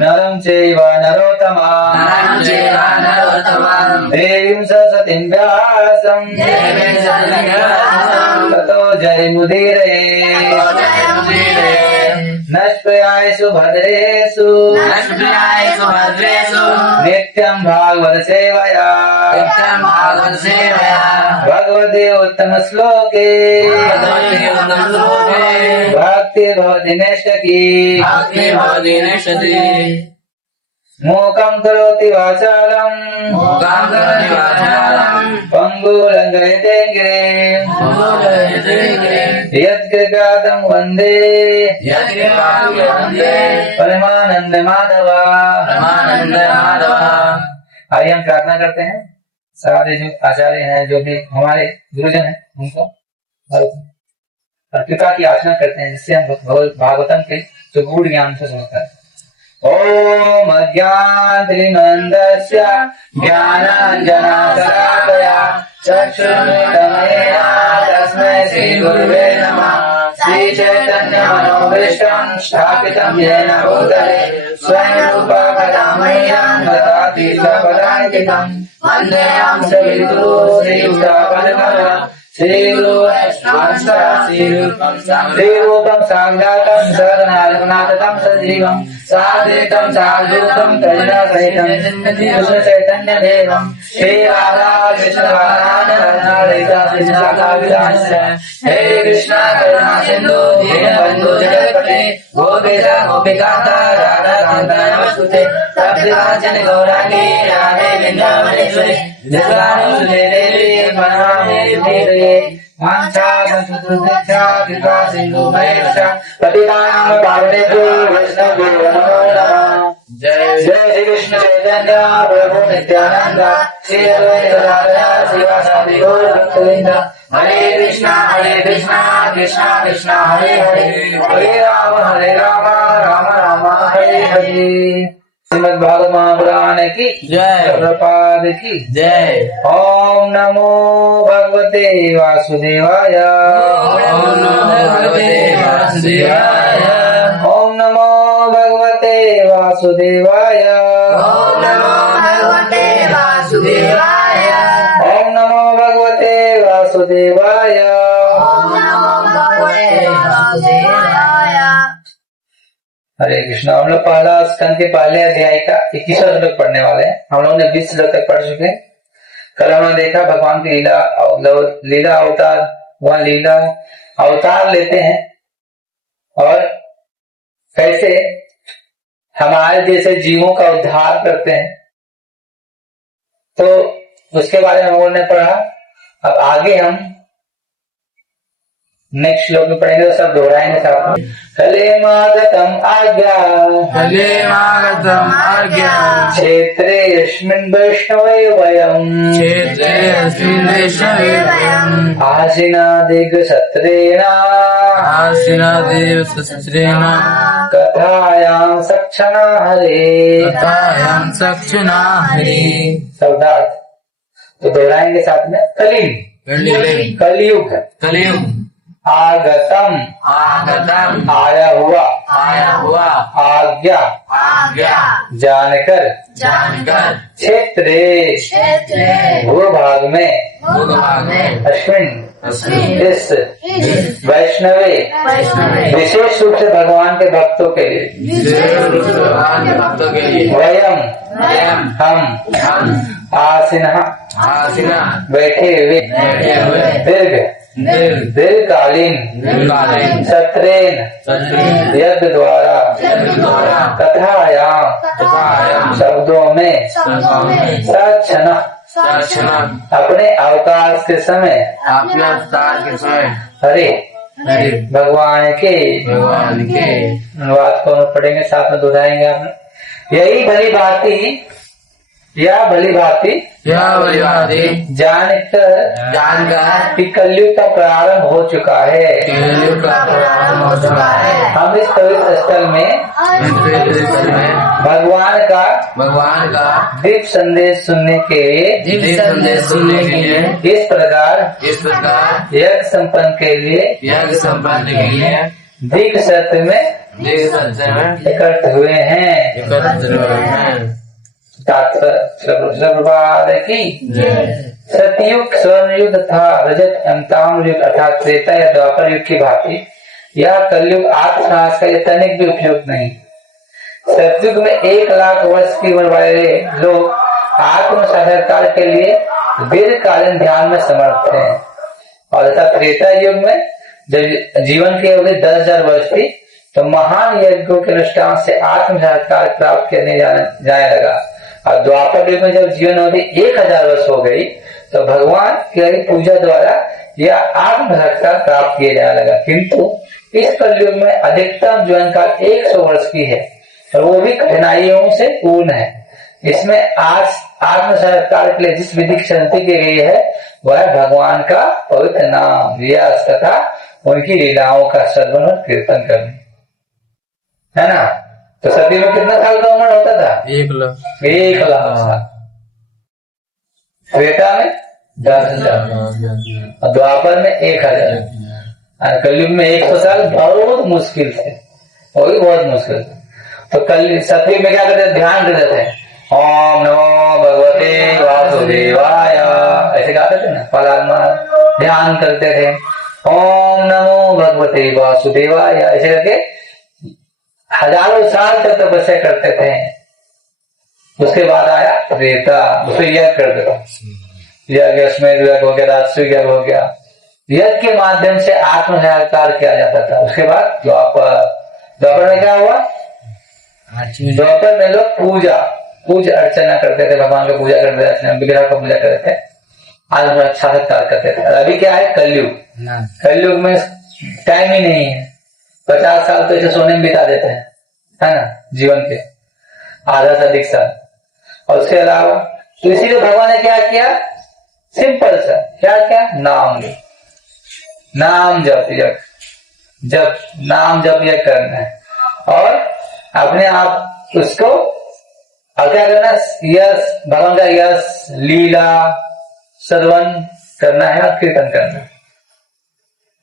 नरं चैव नरोत्तमं देवीं सरस्वतीं व्यासं ततो जयमुदीरये नष्प्रयायसु भद्रेषु नित्यं भागवत सेवया भगवते उत्तम श्लोके भक्ति भवति नैष्ठिकी मूकं करोति वाचालं पंगुलंघयते गिरिं यत्कृपातं वन्दे परमानंद माधव। आइए हम प्रार्थना करते हैं। सारे जो आचार्य हैं, जो भी हमारे गुरुजन हैं, उनको और कृपा की याचना करते हैं, जिससे हम भागवतम के जो गूढ़ ज्ञान से समझते हैं। ओम अज्ञानतिमिरन्धस्य ज्ञानाञ्जनशलाकया चक्षुरुन्मिलितं तस्मै श्रीगुरुवे नमः। श्रीचैतन्यमनोभीष्टं स्थापितं येन भूतले स्वयं रूपा कदा मह्यं ददाति स्वपदान्तिकं। वन्देऽहं श्रीगुरु श्रीयुक्तपरमं श्रीगुरु श्रीरूपं साग्रतं शरणं सजीवं साद्वैतं साधुतं तजनसहितं कृष्ण चैतन्य देवं श्री राधा कृष्ण हे कृष्ण करुणा सिंधु दीनबंधु जगत्पते गोपेश गोपिकान्ता राधा कान्ता नमस्ते तप्तकाञ्चन गौरांगी राधे वृन्दावनेश्वरी जगदानुसुते देवी प्रणमामि प्रिये कृपा सिंधु पतितानां पावनेभ्यो वैष्णवेभ्यो नमो नमः। जय श्री कृष्ण चैतन्य प्रभु नित्यानंद श्री अद्वैत गदाधर श्रीवासादि गौर भक्तवृंद। हरे कृष्णा कृष्णा कृष्णा हरे हरे हरे राम राम राम हरे हरे। श्रीमद् भागवत महापुराण की जय, प्रभुपाद की जय। ओम नमो भगवते वासुदेवाय। ओम नमो भगवते वासुदेवाय। ओम नमो भगवते वासुदेवाय। ओम नमो भगवते वासुदेवाय। ओम नमो भगवते वासुदेवाय। ओम नमो भगवते वासुदेवाय। हरे कृष्णा। हम लोग पहला स्कंद के पहले अध्याय का 21वां श्लोक पढ़ने वाले हैं। हम लोगों ने 20 श्लोक तक पढ़ चुके हैं। कल हमने देखा भगवान की लीला अवतार, वह लीला अवतार लेते हैं और कैसे हमारे जैसे जीवों का उद्धार करते हैं। तो उसके बारे में हम लोगों ने पढ़ा। अब आगे हम नेक्स्ट श्लोक में पढ़ेंगे, तो सब दोहराएंगे साथ में। हलेमागतम आज्ञा क्षेत्रे यस्मिन् वैष्णवे वयम् आसीना दीर्घसत्रेण कथायां सक्षणा हरे। शब्दार्थ तो दोहराएंगे साथ में। कलियुग आगतम आया हुआ आज्ञा जानकर क्षेत्रे भूभाग में अश्विन इस वैष्णवे विशेष रूप से भगवान के भक्तों के लिए वयम हम आसीना बैठे हुए दीर्घकालीन सत्रेन यज्ञ द्वारा कथायां शब्दों में सक्षण अपने अवकाश के समय हरे भगवान के अनुवाद को पढ़ेंगे, साथ में दोहराएंगे। आपने यही भली भांति जानकर कि कलयुग का प्रारंभ हो चुका है। हम इस पवित्र स्थल में भगवान का दिव्य संदेश सुनने के लिए इस प्रकार यज्ञ संपन्न के लिए दिक सत्य में एकत्र हुए हैं। तात्पर्य की सतयुग स्वर्ण युग था, रजत एवं ताम्र युग अर्थात त्रेता या द्वापर युग की भांति यह कलयुग आत्मनाश का तनिक भी उपयोग नहीं। सतयुग में 1,00,000 वर्ष की उम्र वाले लोग आत्म साक्षात्कार के लिए दीर्घकालीन ध्यान में समर्थ हैं, और तथा त्रेता युग में जब जीवन की अवधि 10,000 वर्ष थी तो महान यज्ञों के अनुष्ठान से आत्म साक्षात्कार प्राप्त करने जाने लगा, और द्वापर युग में जब जीवन अवधि 1,000 वर्ष हो गई तो भगवान की पूजा द्वारा यह आत्म साक्षात्कार प्राप्त किया जाने लगा। किंतु इस कलयुग में अधिकतम जीवन काल 100 वर्ष की है, और वो भी कठिनाइयों से पूर्ण है। इसमें आज आत्म साक्षात्कार के लिए जिस विधि की संति की गई है वह भगवान का पवित्र नाम व्यास तथा उनकी लीलाओं का श्रवण और कीर्तन करना है ना। तो सती में कितना साल का उम्र होता था? 1,00,000 साल। त्रेता में 10,000 और द्वापर में 1,000। कलयुग में 100 साल बहुत मुश्किल थे, वो भी बहुत मुश्किल थे। तो कल सती में क्या करते थे? ध्यान करते थे, ओम नमो भगवते वासुदेवाय, ऐसे गाते थे ना। परात्मा ध्यान करते थे, ओम नमो भगवते वासुदेवाय, ऐसे करके हजारों साल तक तपस्या करते थे। उसके बाद आया त्रेता, उसे यज्ञ करते थे, यज्ञ अश्वमेध यज्ञ हो गया, राजसूय यज्ञ हो गया, यज्ञ के माध्यम से आत्म साक्षात्कार किया जाता था। उसके बाद द्वापर में क्या हुआ? द्वापर में लोग पूजा अर्चना करते थे, भगवान की पूजा करते थे, विग्रह का पूजा करते थे, आत्म साक्षात्कार करते थे। अभी क्या है? कलयुग। कलयुग में टाइम ही नहीं है, 50 साल तो इसे सोने में बिता देते हैं, है ना, जीवन के आधा से अधिक साल। और उसके अलावा तो इसीलिए भगवान ने क्या किया? सिंपल सा क्या क्या? नाम जप नाम जप यह करना है, और अपने आप उसको और क्या करना? यश, भगवान का यश लीला श्रवण करना है और कीर्तन करना है।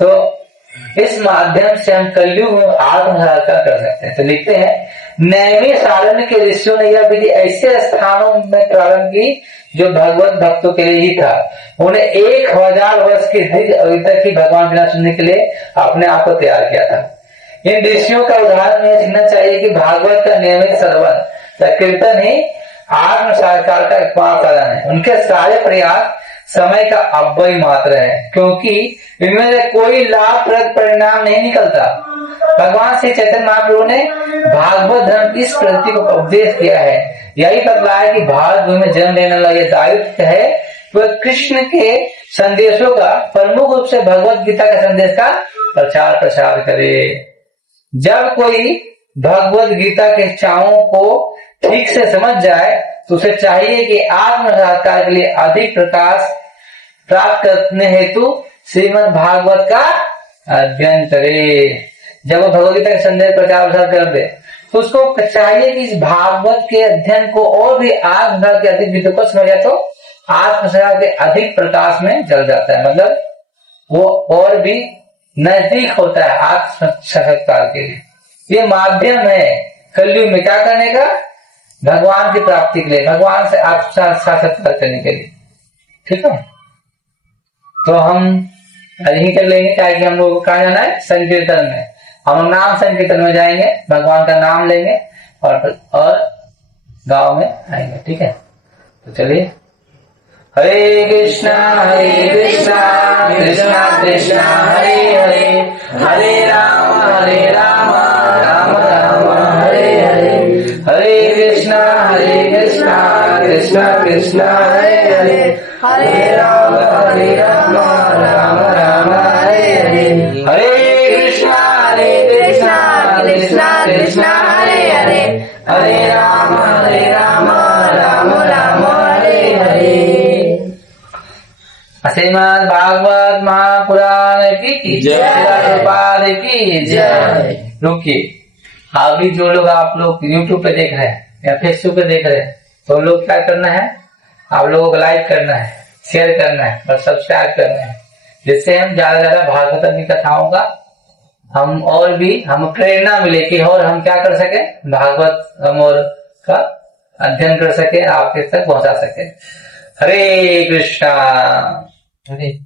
तो इस माध्यम से हम कलयुग में आत्म साक्षात्कार कर सकते हैं। तो लिखते हैं, नैमिषारण्य के ऋषियों ने यह विधि ऐसे स्थानों में प्रारंभ की जो भगवत भक्तों के लिए ही था। उन्हें 1,000 वर्ष की दीर्घ अवधि तक की भगवान की नाम सुनने के लिए अपने आप को तैयार किया था। इन ऋषियों का उदाहरण यह सीखना चाहिए कि भागवत का नियमित श्रवण या कीर्तन ही आत्म साक्षात्कार का एकमात्र साधन है। उनके सारे प्रयास समय का अव्यय मात्र है, क्योंकि इनमें से कोई लाभप्रद परिणाम नहीं निकलता। भगवान श्री चैतन्य महाप्रभु ने भागवत धर्म इस प्रति को उपदेश किया है। यही बतलाया कि भारत भूमि में जन्म लेने वाला यह दायित्व है, वह कृष्ण के संदेशों का प्रमुख रूप से भगवत गीता के संदेश का प्रचार प्रसार करे। जब कोई भगवत गीता के चावों को ठीक से समझ जाए तो उसे चाहिए कि आत्म साक्षात्कार के लिए अधिक प्रकाश प्राप्त करने हेतु श्रीमद् भागवत का अध्ययन करे। जब वो भगवत गीता के संदेश प्रचार प्रसार कर दे तो उसको चाहिए कि इस भागवत के अध्ययन को और भी आत्म के अधिक विधि को समझ जाए तो आत्म साक्षात्कार के अधिक प्रकाश में जल जाता है, मतलब वो और भी नजदीक होता है आत्म साक्षात्कार के लिए। ये माध्यम है कलयुग में क्या करने का? भगवान की प्राप्ति के लिए, भगवान से आत्म साक्षात्कार करने के लिए। ठीक है, तो हम यही कर लेंगे, क्या कि हम लोग को कहा जाना है? संकीर्तन में। हम नाम संकीर्तन में जाएंगे, भगवान का नाम लेंगे और गांव में आएंगे। ठीक है, तो चलिए। हरे कृष्णा कृष्णा कृष्णा हरे हरे, हरे राम राम राम हरे हरे। हरे कृष्णा कृष्णा कृष्णा हरे हरे, हरे राम राम राम हरे हरे। हरे कृष्णा कृष्णा कृष्णा हरे हरे, हरे राम राम राम हरे हरे। श्रीमद् भागवत महापुराण की जय, की जय। रुकिए, अभी जो लोग आप लोग YouTube पे देख रहे हैं या Facebook पे देख रहे हैं, तो लोग क्या करना है? आप लोगों को लाइक करना है, शेयर करना है और सब्सक्राइब करना है, जिससे हम ज्यादा से ज्यादा भागवत की कथाओं का हम और भी हम प्रेरणा मिले कि और हम क्या कर सके, भागवत हम और का अध्ययन कर सके, आपके तक पहुंचा सके। हरे कृष्णा। हरे